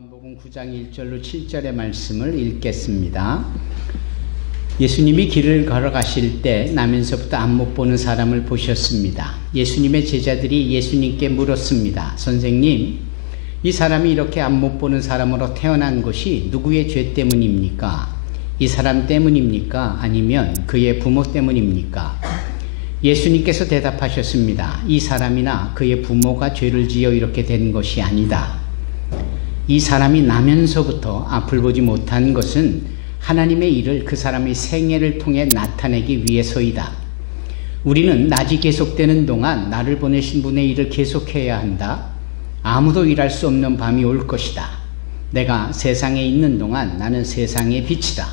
요한복음 9장 1절로 7절의 말씀을 읽겠습니다. 예수님이 길을 걸어가실 때 나면서부터 안 못 보는 사람을 보셨습니다. 예수님의 제자들이 예수님께 물었습니다. 선생님, 이 사람이 이렇게 안 못 보는 사람으로 태어난 것이 누구의 죄 때문입니까? 이 사람 때문입니까? 아니면 그의 부모 때문입니까? 예수님께서 대답하셨습니다. 이 사람이나 그의 부모가 죄를 지어 이렇게 된 것이 아니다. 이 사람이 나면서부터 앞을 보지 못한 것은 하나님의 일을 그 사람의 생애를 통해 나타내기 위해서이다. 우리는 낮이 계속되는 동안 나를 보내신 분의 일을 계속해야 한다. 아무도 일할 수 없는 밤이 올 것이다. 내가 세상에 있는 동안 나는 세상의 빛이다.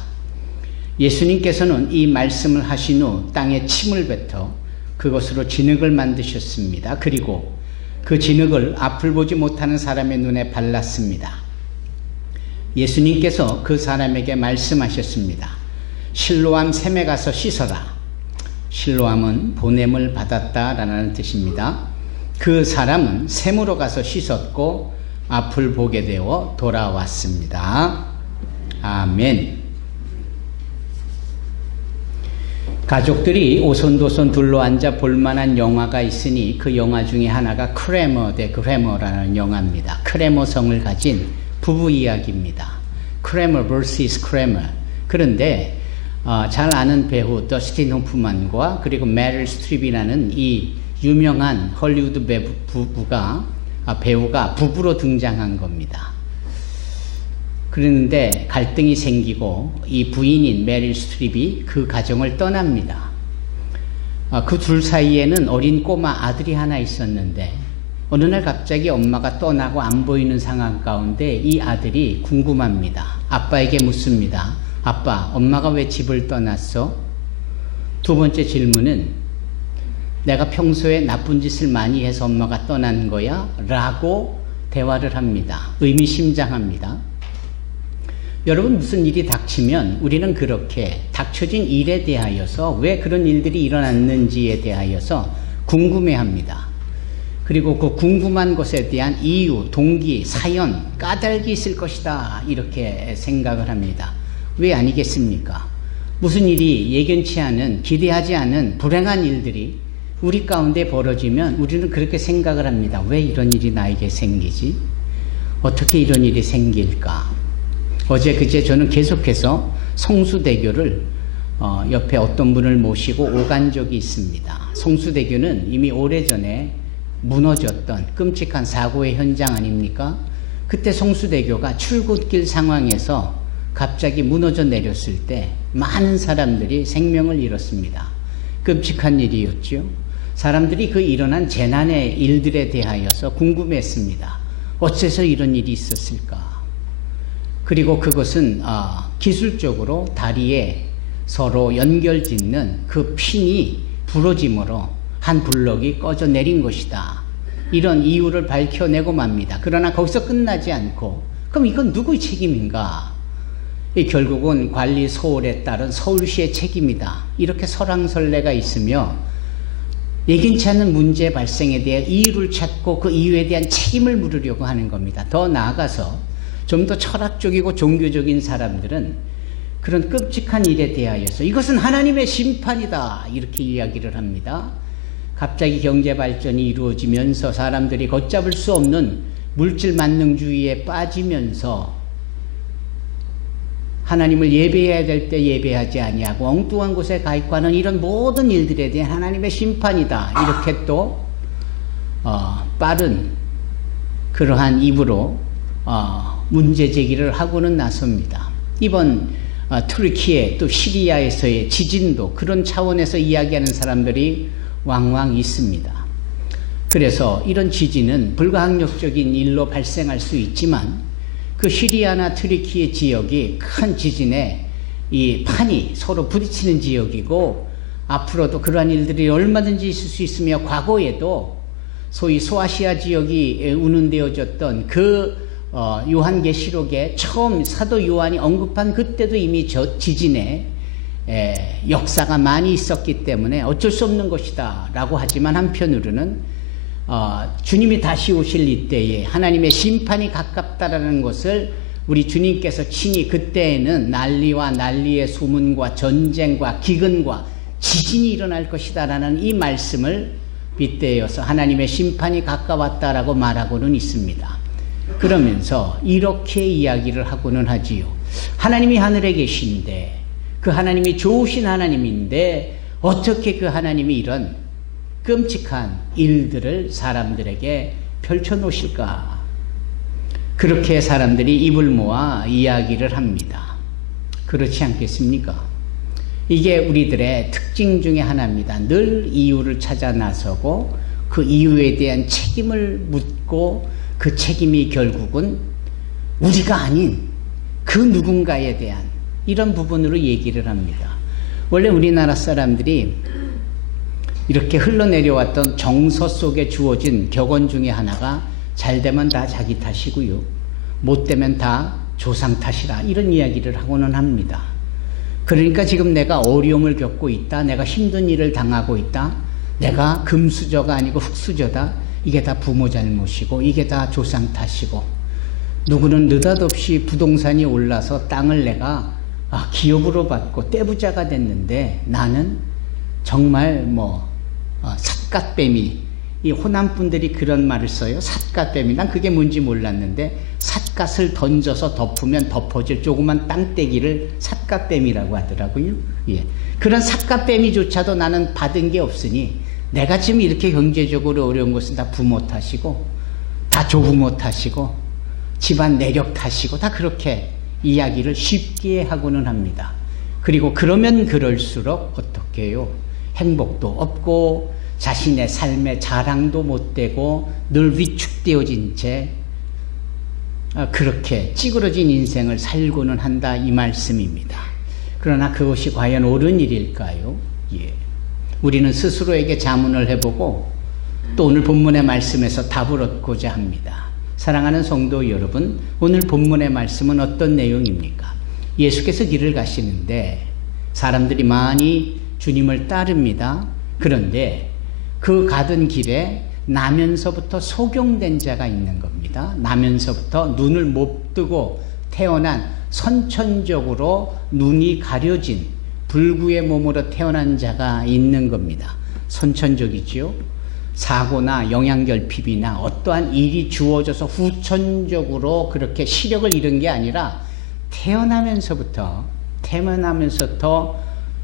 예수님께서는 이 말씀을 하신 후 땅에 침을 뱉어 그것으로 진흙을 만드셨습니다. 그리고 그 진흙을 앞을 보지 못하는 사람의 눈에 발랐습니다. 예수님께서 그 사람에게 말씀하셨습니다. 실로암 샘에 가서 씻어라. 실로암은 보냄을 받았다라는 뜻입니다. 그 사람은 샘으로 가서 씻었고 앞을 보게 되어 돌아왔습니다. 아멘. 가족들이 오손도손 둘러앉아 볼만한 영화가 있으니 그 영화 중에 하나가 크레머 대 그레머라는 영화입니다. 크레머 성을 가진 부부 이야기입니다. 크레머 vs 크레머. 그런데 잘 아는 배우 더스틴 호프만과 그리고 메릴 스트립이라는 이 유명한 헐리우드 배우가 부부로 등장한 겁니다. 그런데 갈등이 생기고 이 부인인 메릴 스트립이 그 가정을 떠납니다. 그 둘 사이에는 어린 꼬마 아들이 하나 있었는데 어느 날 갑자기 엄마가 떠나고 안 보이는 상황 가운데 이 아들이 궁금합니다. 아빠에게 묻습니다. 아빠, 엄마가 왜 집을 떠났어? 두 번째 질문은 내가 평소에 나쁜 짓을 많이 해서 엄마가 떠난 거야? 라고 대화를 합니다. 의미심장합니다. 여러분, 무슨 일이 닥치면 우리는 그렇게 닥쳐진 일에 대하여서 왜 그런 일들이 일어났는지에 대하여서 궁금해합니다. 그리고 그 궁금한 것에 대한 이유, 동기, 사연, 까닭이 있을 것이다 이렇게 생각을 합니다. 왜 아니겠습니까? 무슨 일이 예견치 않은, 기대하지 않은 불행한 일들이 우리 가운데 벌어지면 우리는 그렇게 생각을 합니다. 왜 이런 일이 나에게 생기지? 어떻게 이런 일이 생길까? 어제 그제 저는 계속해서 성수대교를 옆에 어떤 분을 모시고 오간 적이 있습니다. 성수대교는 이미 오래전에 무너졌던 끔찍한 사고의 현장 아닙니까? 그때 성수대교가 출근길 상황에서 갑자기 무너져 내렸을 때 많은 사람들이 생명을 잃었습니다. 끔찍한 일이었죠. 사람들이 그 일어난 재난의 일들에 대하여서 궁금했습니다. 어째서 이런 일이 있었을까? 그리고 그것은 기술적으로 다리에 서로 연결짓는 그 핀이 부러짐으로 한 블럭이 꺼져 내린 것이다. 이런 이유를 밝혀내고 맙니다. 그러나 거기서 끝나지 않고 그럼 이건 누구의 책임인가? 결국은 관리 소홀에 따른 서울시의 책임이다. 이렇게 설왕설래가 있으며 예견치 않은 문제 발생에 대해 이유를 찾고 그 이유에 대한 책임을 물으려고 하는 겁니다. 더 나아가서 좀 더 철학적이고 종교적인 사람들은 그런 끔찍한 일에 대하여서 이것은 하나님의 심판이다 이렇게 이야기를 합니다. 갑자기 경제 발전이 이루어지면서 사람들이 걷잡을 수 없는 물질 만능주의에 빠지면서 하나님을 예배해야 될 때 예배하지 아니하고 엉뚱한 곳에 가 있고 하는 이런 모든 일들에 대한 하나님의 심판이다 이렇게 또 빠른 그러한 입으로 문제 제기를 하고는 나섭니다. 이번 투르키에 또 시리아에서의 지진도 그런 차원에서 이야기하는 사람들이 왕왕 있습니다. 그래서 이런 지진은 불가항력적인 일로 발생할 수 있지만 그 시리아나 투르키의 지역이 큰 지진에 이 판이 서로 부딪히는 지역이고 앞으로도 그러한 일들이 얼마든지 있을 수 있으며 과거에도 소위 소아시아 지역이 운운되어졌던 그 요한계시록에 처음 사도 요한이 언급한 그때도 이미 저 지진의 역사가 많이 있었기 때문에 어쩔 수 없는 것이다 라고 하지만 한편으로는 주님이 다시 오실 이때에 하나님의 심판이 가깝다라는 것을 우리 주님께서 친히 그때에는 난리와 난리의 소문과 전쟁과 기근과 지진이 일어날 것이다라는 이 말씀을 빗대어서 하나님의 심판이 가까웠다라고 말하고는 있습니다. 그러면서 이렇게 이야기를 하고는 하지요. 하나님이 하늘에 계신데 그 하나님이 좋으신 하나님인데 어떻게 그 하나님이 이런 끔찍한 일들을 사람들에게 펼쳐놓으실까? 그렇게 사람들이 입을 모아 이야기를 합니다. 그렇지 않겠습니까? 이게 우리들의 특징 중에 하나입니다. 늘 이유를 찾아 나서고 그 이유에 대한 책임을 묻고 그 책임이 결국은 우리가 아닌 그 누군가에 대한 이런 부분으로 얘기를 합니다. 원래 우리나라 사람들이 이렇게 흘러내려왔던 정서 속에 주어진 격언 중에 하나가 잘 되면 다 자기 탓이고요. 못 되면 다 조상 탓이라 이런 이야기를 하고는 합니다. 그러니까 지금 내가 어려움을 겪고 있다. 내가 힘든 일을 당하고 있다. 내가 금수저가 아니고 흙수저다. 이게 다 부모 잘못이고 이게 다 조상 탓이고 누구는 느닷없이 부동산이 올라서 땅을 내가 기업으로 받고 떼부자가 됐는데 나는 정말 삿갓뱀이 이 호남분들이 그런 말을 써요. 삿갓뱀이. 난 그게 뭔지 몰랐는데 삿갓을 던져서 덮으면 덮어질 조그만 땅떼기를 삿갓뱀이라고 하더라고요. 예. 그런 삿갓뱀이조차도 나는 받은 게 없으니 내가 지금 이렇게 경제적으로 어려운 것은 다 부모 탓이고 다 조부모 탓이고 집안 내력 탓이고 다 그렇게 이야기를 쉽게 하고는 합니다. 그리고 그러면 그럴수록 어떻게 해요? 행복도 없고 자신의 삶의 자랑도 못 되고 늘 위축되어진 채 그렇게 찌그러진 인생을 살고는 한다 이 말씀입니다. 그러나 그것이 과연 옳은 일일까요? 예. 우리는 스스로에게 자문을 해보고 또 오늘 본문의 말씀에서 답을 얻고자 합니다. 사랑하는 성도 여러분, 오늘 본문의 말씀은 어떤 내용입니까? 예수께서 길을 가시는데 사람들이 많이 주님을 따릅니다. 그런데 그 가던 길에 나면서부터 소경된 자가 있는 겁니다. 나면서부터 눈을 못 뜨고 태어난 선천적으로 눈이 가려진 불구의 몸으로 태어난 자가 있는 겁니다. 선천적이지요. 사고나 영양결핍이나 어떠한 일이 주어져서 후천적으로 그렇게 시력을 잃은 게 아니라 태어나면서부터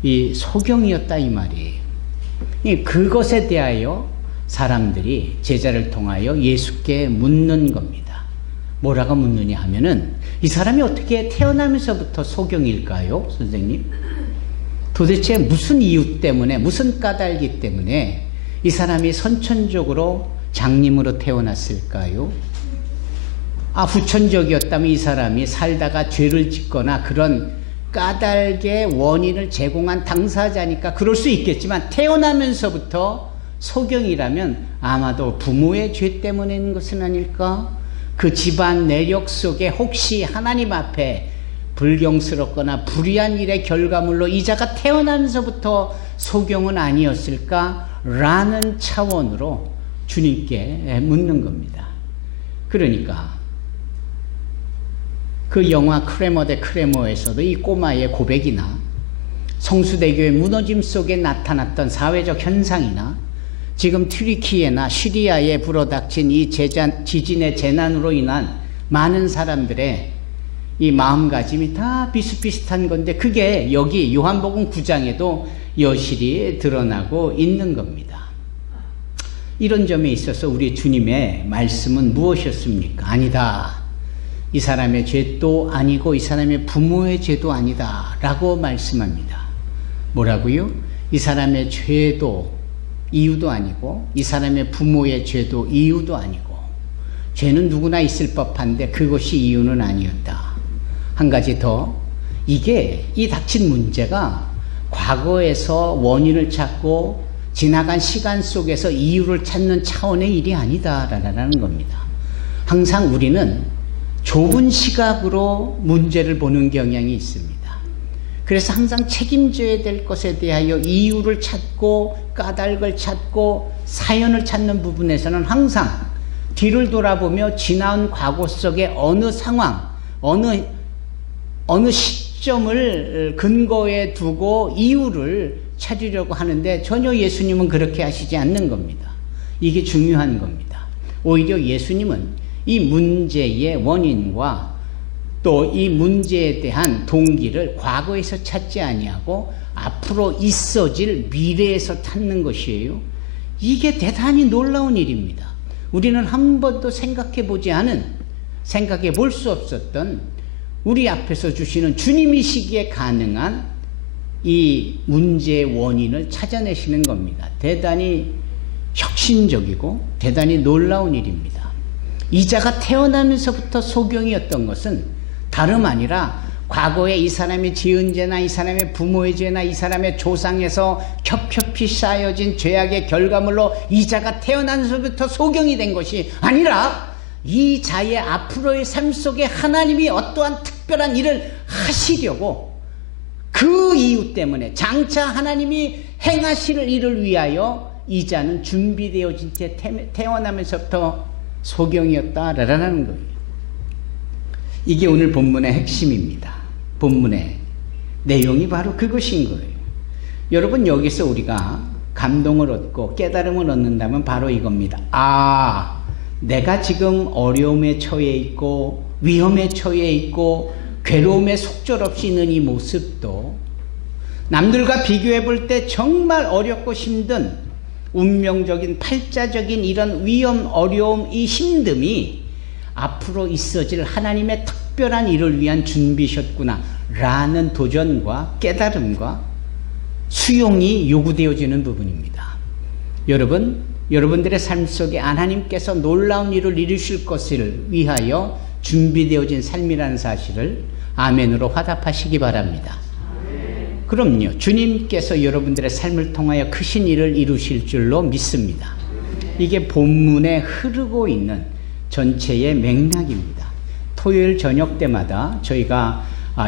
이 소경이었다 이 말이에요. 그것에 대하여 사람들이 제자를 통하여 예수께 묻는 겁니다. 뭐라고 묻느냐 하면은 이 사람이 어떻게 태어나면서부터 소경일까요? 선생님? 도대체 무슨 이유 때문에 무슨 까닭이 때문에 이 사람이 선천적으로 장님으로 태어났을까요? 후천적이었다면 이 사람이 살다가 죄를 짓거나 그런 까닭의 원인을 제공한 당사자니까 그럴 수 있겠지만 태어나면서부터 소경이라면 아마도 부모의 죄 때문인 것은 아닐까? 그 집안 내력 속에 혹시 하나님 앞에 불경스럽거나 불의한 일의 결과물로 이 자가 태어나면서부터 소경은 아니었을까? 라는 차원으로 주님께 묻는 겁니다. 그러니까 그 영화 크레머 대 크레머에서도 이 꼬마의 고백이나 성수대교의 무너짐 속에 나타났던 사회적 현상이나 지금 튀르키예나 시리아에 불어닥친 이 지진의 재난으로 인한 많은 사람들의 이 마음가짐이 다 비슷비슷한 건데 그게 여기 요한복음 9장에도 여실히 드러나고 있는 겁니다. 이런 점에 있어서 우리 주님의 말씀은 무엇이었습니까? 아니다. 이 사람의 죄도 아니고 이 사람의 부모의 죄도 아니다 라고 말씀합니다. 뭐라고요? 이 사람의 죄도 이유도 아니고 이 사람의 부모의 죄도 이유도 아니고 죄는 누구나 있을 법한데 그것이 이유는 아니었다. 한 가지 더, 이게 이 닥친 문제가 과거에서 원인을 찾고 지나간 시간 속에서 이유를 찾는 차원의 일이 아니다라는 겁니다. 항상 우리는 좁은 시각으로 문제를 보는 경향이 있습니다. 그래서 항상 책임져야 될 것에 대하여 이유를 찾고 까닭을 찾고 사연을 찾는 부분에서는 항상 뒤를 돌아보며 지나온 과거 속의 어느 상황, 어느 시점을 근거에 두고 이유를 찾으려고 하는데 전혀 예수님은 그렇게 하시지 않는 겁니다. 이게 중요한 겁니다. 오히려 예수님은 이 문제의 원인과 또 이 문제에 대한 동기를 과거에서 찾지 아니하고 앞으로 있어질 미래에서 찾는 것이에요. 이게 대단히 놀라운 일입니다. 우리는 한 번도 생각해 볼 수 없었던 우리 앞에서 주시는 주님이시기에 가능한 이 문제의 원인을 찾아내시는 겁니다. 대단히 혁신적이고 대단히 놀라운 일입니다. 이자가 태어나면서부터 소경이었던 것은 다름 아니라 과거에 이 사람의 지은 죄나 이 사람의 부모의 죄나 이 사람의 조상에서 겹겹이 쌓여진 죄악의 결과물로 이 자가 태어나면서부터 소경이 된 것이 아니라 이 자의 앞으로의 삶 속에 하나님이 어떠한 특별한 일을 하시려고 그 이유 때문에 장차 하나님이 행하실 일을 위하여 이 자는 준비되어진 채 태어나면서부터 소경이었다라는 거예요. 이게 오늘 본문의 핵심입니다. 본문의 내용이 바로 그것인 거예요. 여러분, 여기서 우리가 감동을 얻고 깨달음을 얻는다면 바로 이겁니다. 내가 지금 어려움에 처해 있고 위험에 처해 있고 괴로움에 속절없이 있는 이 모습도 남들과 비교해 볼 때 정말 어렵고 힘든 운명적인 팔자적인 이런 위험, 어려움, 이 힘듦이 앞으로 있어질 하나님의 특별한 일을 위한 준비셨구나 라는 도전과 깨달음과 수용이 요구되어지는 부분입니다. 여러분들의 삶 속에 하나님께서 놀라운 일을 이루실 것을 위하여 준비되어진 삶이라는 사실을 아멘으로 화답하시기 바랍니다. 그럼요, 주님께서 여러분들의 삶을 통하여 크신 일을 이루실 줄로 믿습니다. 이게 본문에 흐르고 있는 전체의 맥락입니다. 토요일 저녁 때마다 저희가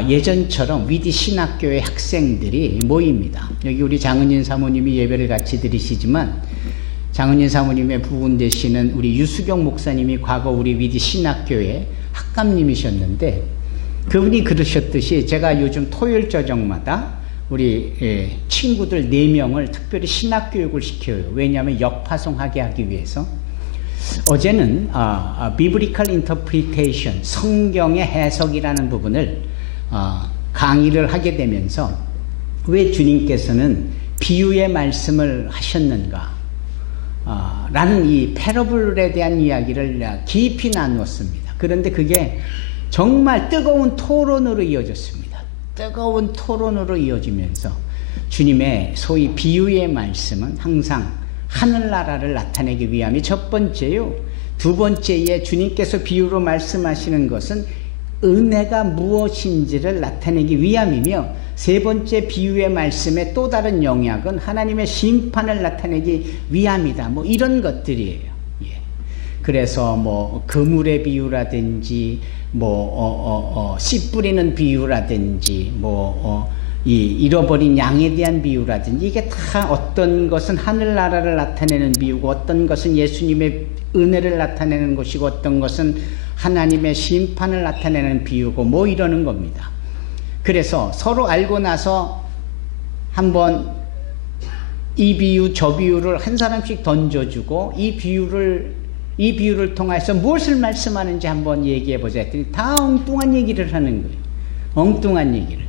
예전처럼 위디 신학교의 학생들이 모입니다. 여기 우리 장은진 사모님이 예배를 같이 드리시지만 장은진 사모님의 부분 되시는 우리 유수경 목사님이 과거 우리 위디 신학교의 학감님이셨는데 그분이 그러셨듯이 제가 요즘 토요일 저녁마다 우리 친구들 4명을 특별히 신학교육을 시켜요. 왜냐하면 역파송하게 하기 위해서. 어제는 Biblical Interpretation, 성경의 해석이라는 부분을 강의를 하게 되면서 왜 주님께서는 비유의 말씀을 하셨는가 라는 이 패러블에 대한 이야기를 깊이 나누었습니다. 그런데 그게 정말 뜨거운 토론으로 이어졌습니다. 뜨거운 토론으로 이어지면서 주님의 소위 비유의 말씀은 항상 하늘나라를 나타내기 위함이 첫 번째요. 두 번째에 주님께서 비유로 말씀하시는 것은 은혜가 무엇인지를 나타내기 위함이며 세 번째 비유의 말씀의 또 다른 영역은 하나님의 심판을 나타내기 위함이다. 뭐 이런 것들이에요. 그래서 그물의 비유라든지 씨 뿌리는 비유라든지 이 잃어버린 양에 대한 비유라든지 이게 다 어떤 것은 하늘나라를 나타내는 비유고 어떤 것은 예수님의 은혜를 나타내는 것이고 어떤 것은 하나님의 심판을 나타내는 비유고 이러는 겁니다. 그래서 서로 알고 나서 한번 이 비유 저 비유를 한 사람씩 던져주고 이 비유를 통해서 무엇을 말씀하는지 한번 얘기해보자 했더니 다 엉뚱한 얘기를 하는 거예요. 엉뚱한 얘기를.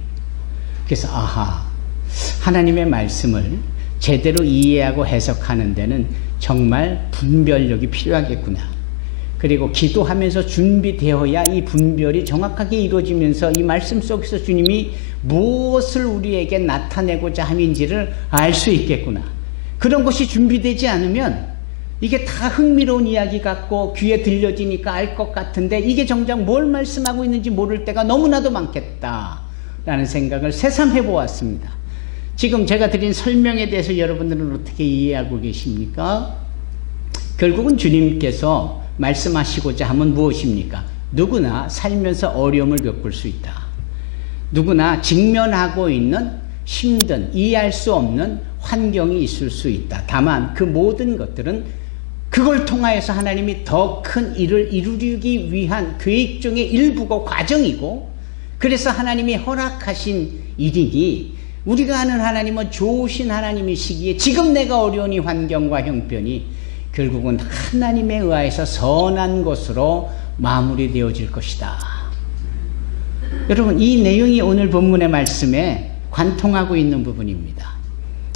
그래서 하나님의 말씀을 제대로 이해하고 해석하는 데는 정말 분별력이 필요하겠구나. 그리고 기도하면서 준비되어야 이 분별이 정확하게 이루어지면서 이 말씀 속에서 주님이 무엇을 우리에게 나타내고자 함인지를 알 수 있겠구나. 그런 것이 준비되지 않으면 이게 다 흥미로운 이야기 같고 귀에 들려지니까 알 것 같은데 이게 정작 뭘 말씀하고 있는지 모를 때가 너무나도 많겠다라는 생각을 새삼 해보았습니다. 지금 제가 드린 설명에 대해서 여러분들은 어떻게 이해하고 계십니까? 결국은 주님께서 말씀하시고자 하면 무엇입니까? 누구나 살면서 어려움을 겪을 수 있다. 누구나 직면하고 있는 힘든, 이해할 수 없는 환경이 있을 수 있다. 다만 그 모든 것들은 그걸 통하여서 하나님이 더 큰 일을 이루기 위한 계획 중의 일부고 과정이고, 그래서 하나님이 허락하신 일이니 우리가 아는 하나님은 좋으신 하나님이시기에 지금 내가 어려운 이 환경과 형편이 결국은 하나님에 의하여서 선한 것으로 마무리되어질 것이다. 여러분, 이 내용이 오늘 본문의 말씀에 관통하고 있는 부분입니다.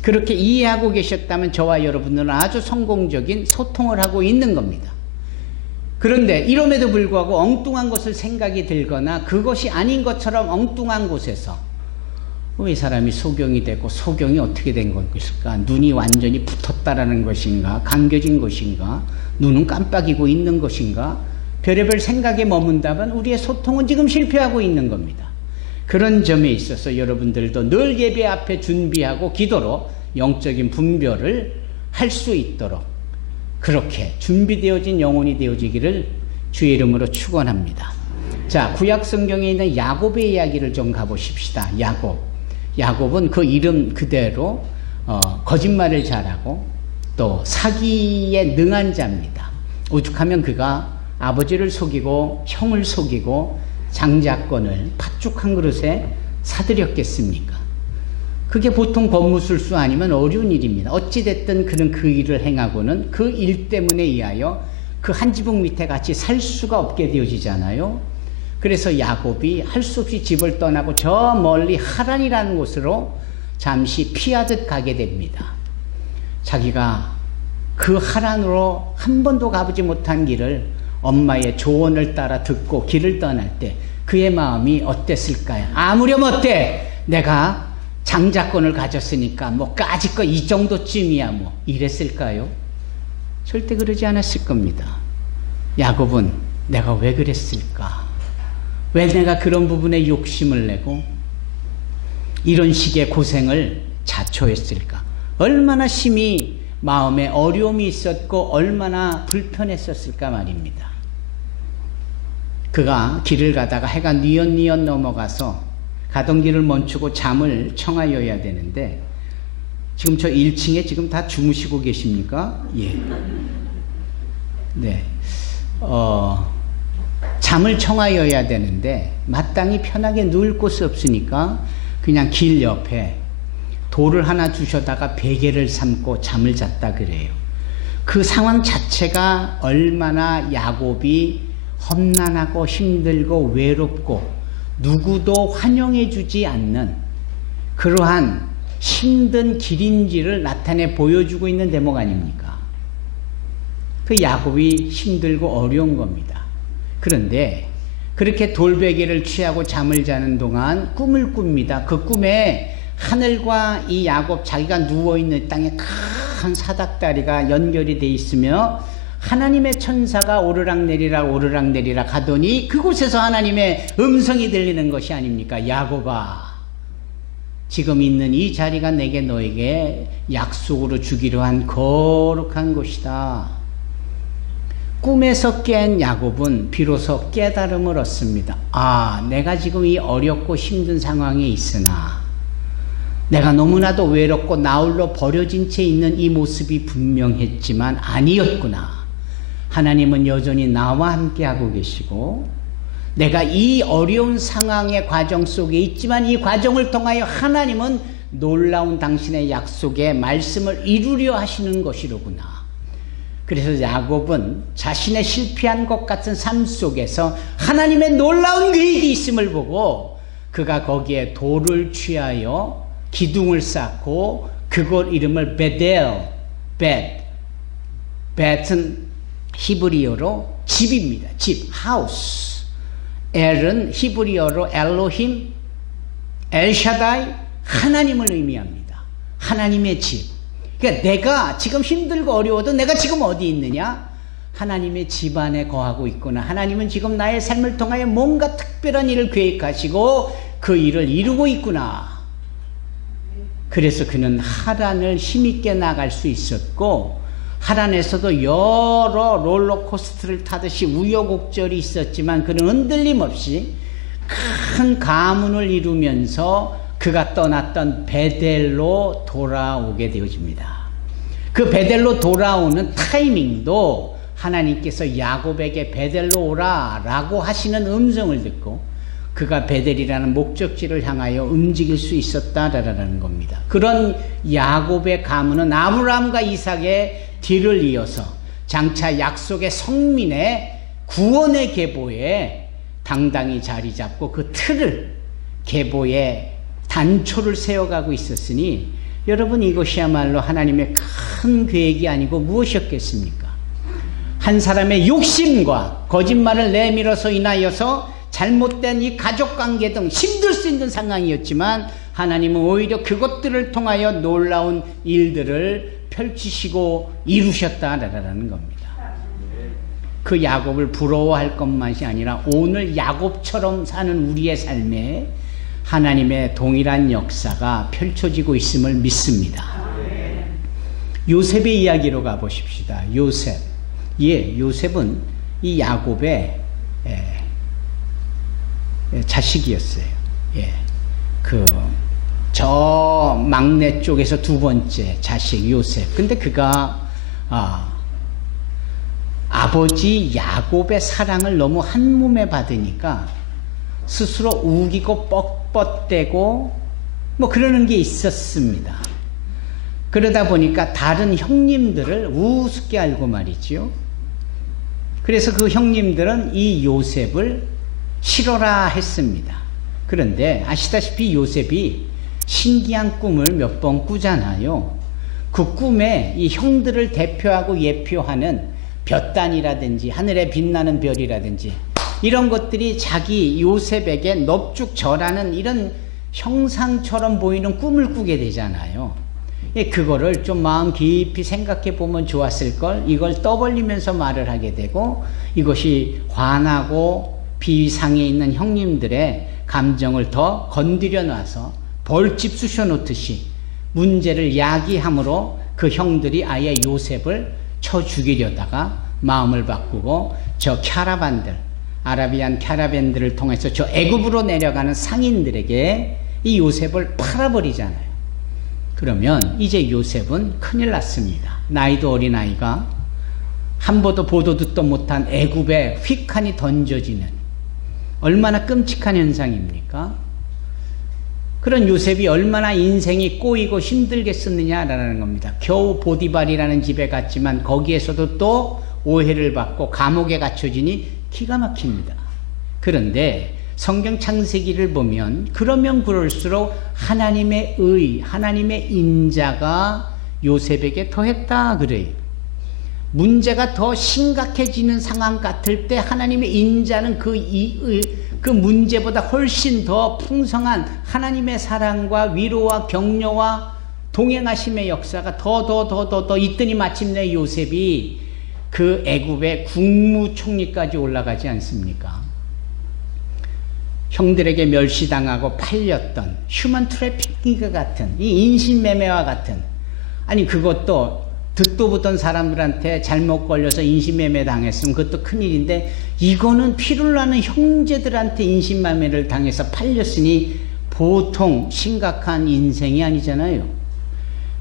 그렇게 이해하고 계셨다면 저와 여러분들은 아주 성공적인 소통을 하고 있는 겁니다. 그런데 이럼에도 불구하고 엉뚱한 것을 생각이 들거나 그것이 아닌 것처럼 엉뚱한 곳에서 이 사람이 소경이 되고 소경이 어떻게 된 것일까? 눈이 완전히 붙었다라는 것인가? 감겨진 것인가? 눈은 깜빡이고 있는 것인가? 별의별 생각에 머문다면 우리의 소통은 지금 실패하고 있는 겁니다. 그런 점에 있어서 여러분들도 늘 예배 앞에 준비하고 기도로 영적인 분별을 할 수 있도록 그렇게 준비되어진 영혼이 되어지기를 주의 이름으로 축원합니다. 자, 구약 성경에 있는 야곱의 이야기를 좀 가보십시다. 야곱은 그 이름 그대로 거짓말을 잘하고 또 사기에 능한 자입니다. 오죽하면 그가 아버지를 속이고 형을 속이고 장자권을 팥죽 한 그릇에 사들였겠습니까? 그게 보통 법무술수 아니면 어려운 일입니다. 어찌됐든 그는 그 일을 행하고는 그 일 때문에 의하여 그 한 지붕 밑에 같이 살 수가 없게 되어지잖아요. 그래서 야곱이 할 수 없이 집을 떠나고 저 멀리 하란이라는 곳으로 잠시 피하듯 가게 됩니다. 자기가 그 하란으로 한 번도 가보지 못한 길을 엄마의 조언을 따라 듣고 길을 떠날 때 그의 마음이 어땠을까요? 아무렴 어때? 내가 장자권을 가졌으니까 뭐 까짓 거 이 정도쯤이야 뭐 이랬을까요? 절대 그러지 않았을 겁니다. 야곱은 내가 왜 그랬을까? 왜 내가 그런 부분에 욕심을 내고 이런 식의 고생을 자초했을까? 얼마나 심히 마음에 어려움이 있었고 얼마나 불편했었을까 말입니다. 그가 길을 가다가 해가 뉘엿뉘엿 넘어가서 가던 길을 멈추고 잠을 청하여야 되는데 지금 저 1층에 지금 다 주무시고 계십니까? 예. 네. 잠을 청하여야 되는데 마땅히 편하게 누울 곳이 없으니까 그냥 길 옆에 돌을 하나 주셔다가 베개를 삼고 잠을 잤다 그래요. 그 상황 자체가 얼마나 야곱이 험난하고 힘들고 외롭고 누구도 환영해주지 않는 그러한 힘든 길인지를 나타내 보여주고 있는 대목 아닙니까? 그 야곱이 힘들고 어려운 겁니다. 그런데 그렇게 돌베개를 취하고 잠을 자는 동안 꿈을 꿉니다. 그 꿈에 하늘과 이 야곱 자기가 누워있는 땅에 큰 사닥다리가 연결이 돼 있으며 하나님의 천사가 오르락내리락 하더니 그곳에서 하나님의 음성이 들리는 것이 아닙니까? 야곱아, 지금 있는 이 자리가 내게 너에게 약속으로 주기로 한 거룩한 곳이다. 꿈에서 깬 야곱은 비로소 깨달음을 얻습니다. 아, 내가 지금 이 어렵고 힘든 상황에 있으나 내가 너무나도 외롭고 나홀로 버려진 채 있는 이 모습이 분명했지만 아니었구나. 하나님은 여전히 나와 함께하고 계시고 내가 이 어려운 상황의 과정 속에 있지만 이 과정을 통하여 하나님은 놀라운 당신의 약속의 말씀을 이루려 하시는 것이로구나. 그래서 야곱은 자신의 실패한 것 같은 삶 속에서 하나님의 놀라운 계획이 있음을 보고 그가 거기에 돌을 취하여 기둥을 쌓고 그곳 이름을 베델, 벳은 히브리어로 집입니다. 집, 하우스. 엘은 히브리어로 엘로힘, 엘샤다이, 하나님을 의미합니다. 하나님의 집. 그러니까 내가 지금 힘들고 어려워도 내가 지금 어디 있느냐? 하나님의 집 안에 거하고 있구나. 하나님은 지금 나의 삶을 통하여 뭔가 특별한 일을 계획하시고 그 일을 이루고 있구나. 그래서 그는 하란을 힘있게 나갈 수 있었고 하란에서도 여러 롤러코스터를 타듯이 우여곡절이 있었지만 그는 흔들림 없이 큰 가문을 이루면서 그가 떠났던 베델로 돌아오게 되어집니다. 그 베델로 돌아오는 타이밍도 하나님께서 야곱에게 베델로 오라 라고 하시는 음성을 듣고 그가 베델이라는 목적지를 향하여 움직일 수 있었다라는 겁니다. 그런 야곱의 가문은 아브라함과 이삭의 뒤를 이어서 장차 약속의 성민의 구원의 계보에 당당히 자리 잡고 그 틀을 계보의 단초를 세워가고 있었으니 여러분, 이것이야말로 하나님의 큰 계획이 아니고 무엇이었겠습니까? 한 사람의 욕심과 거짓말을 내밀어서 인하여서 잘못된 이 가족관계 등 힘들 수 있는 상황이었지만 하나님은 오히려 그것들을 통하여 놀라운 일들을 펼치시고 이루셨다라는 겁니다. 그 야곱을 부러워할 것만이 아니라 오늘 야곱처럼 사는 우리의 삶에 하나님의 동일한 역사가 펼쳐지고 있음을 믿습니다. 요셉의 이야기로 가보십시다. 요셉. 요셉은 이 야곱의 자식이었어요. 저 막내 쪽에서 두 번째 자식 요셉. 근데 그가 아버지 야곱의 사랑을 너무 한 몸에 받으니까 스스로 우기고 뻣뻣대고 뭐 그러는 게 있었습니다. 그러다 보니까 다른 형님들을 우습게 알고 말이지요. 그래서 그 형님들은 이 요셉을 싫어라 했습니다. 그런데 아시다시피 요셉이 신기한 꿈을 몇 번 꾸잖아요. 그 꿈에 이 형들을 대표하고 예표하는 볕단이라든지 하늘에 빛나는 별이라든지 이런 것들이 자기 요셉에게 넙죽절하는 이런 형상처럼 보이는 꿈을 꾸게 되잖아요. 그거를 좀 마음 깊이 생각해 보면 좋았을걸. 이걸 떠벌리면서 말을 하게 되고 이것이 화나고 비상에 있는 형님들의 감정을 더 건드려 놔서 벌집 쑤셔 놓듯이 문제를 야기함으로 그 형들이 아예 요셉을 쳐 죽이려다가 마음을 바꾸고 저 캐러반들, 아라비안 캐러밴들을 통해서 저 애굽으로 내려가는 상인들에게 이 요셉을 팔아버리잖아요. 그러면 이제 요셉은 큰일 났습니다. 나이도 어린 아이가 한 번도 보도 듣도 못한 애굽에 휙하니 던져지는 얼마나 끔찍한 현상입니까? 그런 요셉이 얼마나 인생이 꼬이고 힘들겠었느냐라는 겁니다. 겨우 보디발이라는 집에 갔지만 거기에서도 또 오해를 받고 감옥에 갇혀지니 기가 막힙니다. 그런데 성경 창세기를 보면 그러면 그럴수록 하나님의 의, 하나님의 인자가 요셉에게 더했다 그래요. 문제가 더 심각해지는 상황 같을 때 하나님의 인자는 그 문제보다 훨씬 더 풍성한 하나님의 사랑과 위로와 격려와 동행하심의 역사가 더 있더니 마침내 요셉이 그 애굽의 국무총리까지 올라가지 않습니까? 형들에게 멸시당하고 팔렸던 휴먼 트래피킹과 같은 이 인신매매와 같은, 아니 그것도 듣도 보던 사람들한테 잘못 걸려서 인신매매 당했으면 그것도 큰일인데 이거는 피를 나는 형제들한테 인신매매를 당해서 팔렸으니 보통 심각한 인생이 아니잖아요.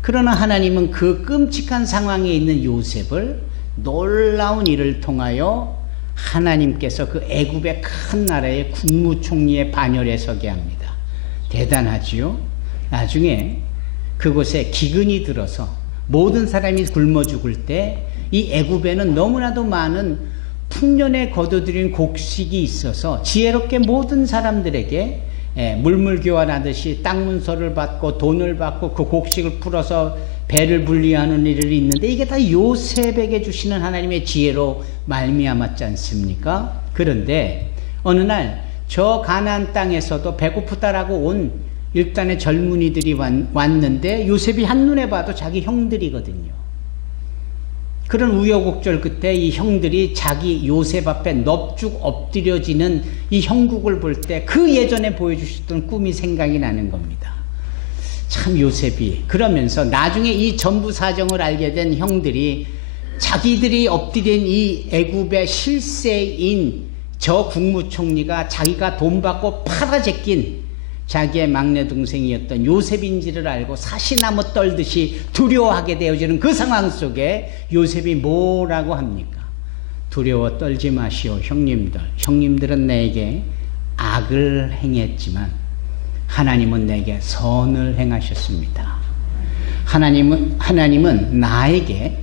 그러나 하나님은 그 끔찍한 상황에 있는 요셉을 놀라운 일을 통하여 하나님께서 그 애굽의 큰 나라의 국무총리의 반열에 서게 합니다. 대단하지요? 나중에 그곳에 기근이 들어서 모든 사람이 굶어 죽을 때 이 애굽에는 너무나도 많은 풍년에 거둬들인 곡식이 있어서 지혜롭게 모든 사람들에게 물물교환하듯이 땅 문서를 받고 돈을 받고 그 곡식을 풀어서 배를 분리하는 일이 있는데 이게 다 요셉에게 주시는 하나님의 지혜로 말미암았지 않습니까? 그런데 어느 날 저 가나안 땅에서도 배고프다라고 온 일단의 젊은이들이 왔는데 요셉이 한눈에 봐도 자기 형들이거든요. 그런 우여곡절 끝에 이 형들이 자기 요셉 앞에 넙죽 엎드려지는 이 형국을 볼 때 그 예전에 보여주셨던 꿈이 생각이 나는 겁니다. 참 요셉이 그러면서 나중에 이 전부 사정을 알게 된 형들이 자기들이 엎드린 이 애굽의 실세인 저 국무총리가 자기가 돈 받고 팔아제낀 자기의 막내 동생이었던 요셉인지를 알고 사시나무 떨듯이 두려워하게 되어지는 그 상황 속에 요셉이 뭐라고 합니까? 두려워 떨지 마시오 형님들. 형님들은 내게 악을 행했지만 하나님은 내게 선을 행하셨습니다. 하나님은 나에게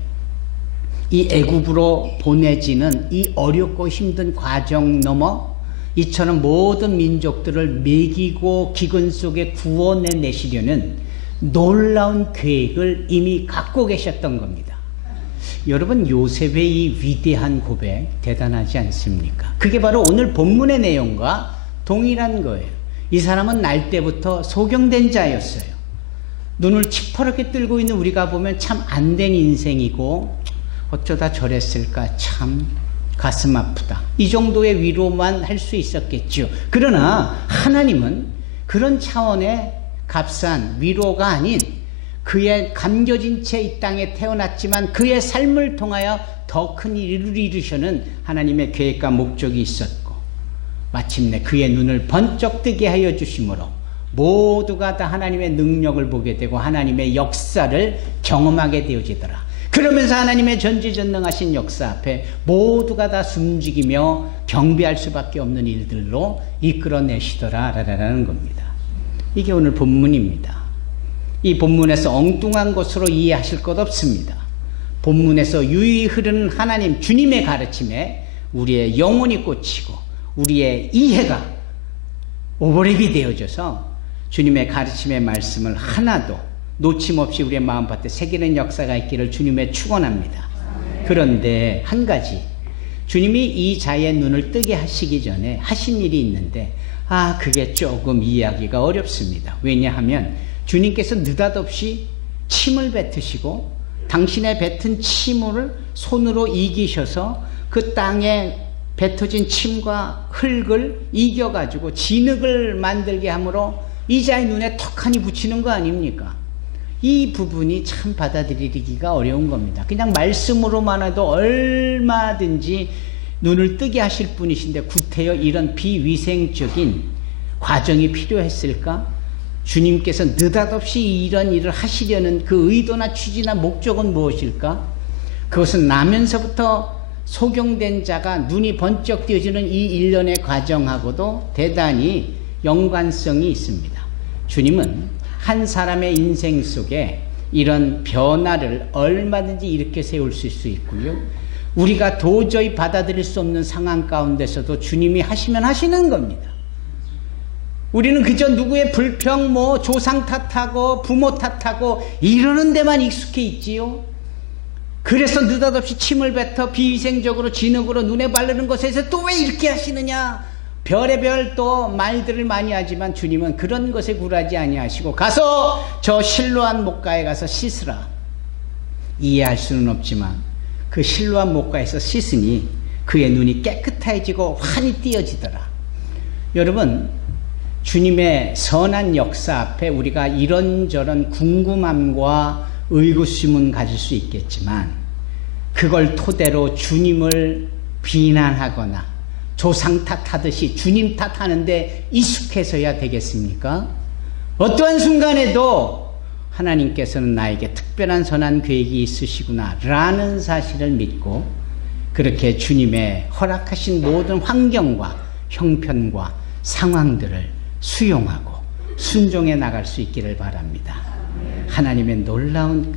이 애굽으로 보내지는 이 어렵고 힘든 과정 넘어 이처럼 모든 민족들을 먹이고 기근 속에 구원해내시려는 놀라운 계획을 이미 갖고 계셨던 겁니다. 여러분, 요셉의 이 위대한 고백 대단하지 않습니까? 그게 바로 오늘 본문의 내용과 동일한 거예요. 이 사람은 날 때부터 소경된 자였어요. 눈을 시퍼렇게 뜨고 있는 우리가 보면 참 안된 인생이고 어쩌다 저랬을까 참 가슴 아프다. 이 정도의 위로만 할 수 있었겠죠. 그러나 하나님은 그런 차원의 값싼 위로가 아닌 그의 감겨진 채 이 땅에 태어났지만 그의 삶을 통하여 더 큰 일을 이루시는 하나님의 계획과 목적이 있었고 마침내 그의 눈을 번쩍 뜨게 하여 주심으로 모두가 다 하나님의 능력을 보게 되고 하나님의 역사를 경험하게 되어지더라. 그러면서 하나님의 전지전능하신 역사 앞에 모두가 다 숨죽이며 경배할 수밖에 없는 일들로 이끌어내시더라라는 겁니다. 이게 오늘 본문입니다. 이 본문에서 엉뚱한 것으로 이해하실 것 없습니다. 본문에서 유유히 흐르는 하나님 주님의 가르침에 우리의 영혼이 꽂히고 우리의 이해가 오버랩이 되어져서 주님의 가르침의 말씀을 하나도 놓침없이 우리의 마음밭에 새기는 역사가 있기를 주님의 축원합니다. 그런데 한 가지, 주님이 이 자의 눈을 뜨게 하시기 전에 하신 일이 있는데 그게 조금 이해하기가 어렵습니다. 왜냐하면 주님께서 느닷없이 침을 뱉으시고 당신의 뱉은 침을 손으로 이기셔서 그 땅에 뱉어진 침과 흙을 이겨가지고 진흙을 만들게 함으로 이 자의 눈에 턱하니 붙이는 거 아닙니까? 이 부분이 참 받아들이기가 어려운 겁니다. 그냥 말씀으로만 해도 얼마든지 눈을 뜨게 하실 분이신데 구태여 이런 비위생적인 과정이 필요했을까? 주님께서 느닷없이 이런 일을 하시려는 그 의도나 취지나 목적은 무엇일까? 그것은 나면서부터 소경된 자가 눈이 번쩍 띄어지는 이 일련의 과정하고도 대단히 연관성이 있습니다. 주님은 한 사람의 인생 속에 이런 변화를 얼마든지 일으켜 세울 수 있고요. 우리가 도저히 받아들일 수 없는 상황 가운데서도 주님이 하시면 하시는 겁니다. 우리는 그저 누구의 불평, 조상 탓하고 부모 탓하고 이러는 데만 익숙해 있지요. 그래서 느닷없이 침을 뱉어 비위생적으로 진흙으로 눈에 바르는 것에서 또 왜 이렇게 하시느냐? 별의별 또 말들을 많이 하지만 주님은 그런 것에 굴하지 아니하시고 가서 저 실로암 목가에 가서 씻으라. 이해할 수는 없지만 그 실로암 목가에서 씻으니 그의 눈이 깨끗해지고 환히 띄어지더라. 여러분, 주님의 선한 역사 앞에 우리가 이런저런 궁금함과 의구심은 가질 수 있겠지만 그걸 토대로 주님을 비난하거나 조상 탓하듯이 주님 탓하는데 익숙해서야 되겠습니까? 어떠한 순간에도 하나님께서는 나에게 특별한 선한 계획이 있으시구나 라는 사실을 믿고 그렇게 주님의 허락하신 모든 환경과 형편과 상황들을 수용하고 순종해 나갈 수 있기를 바랍니다. 하나님의 놀라운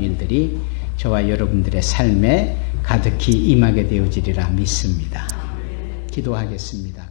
일들이 저와 여러분들의 삶에 가득히 임하게 되어지리라 믿습니다. 기도하겠습니다.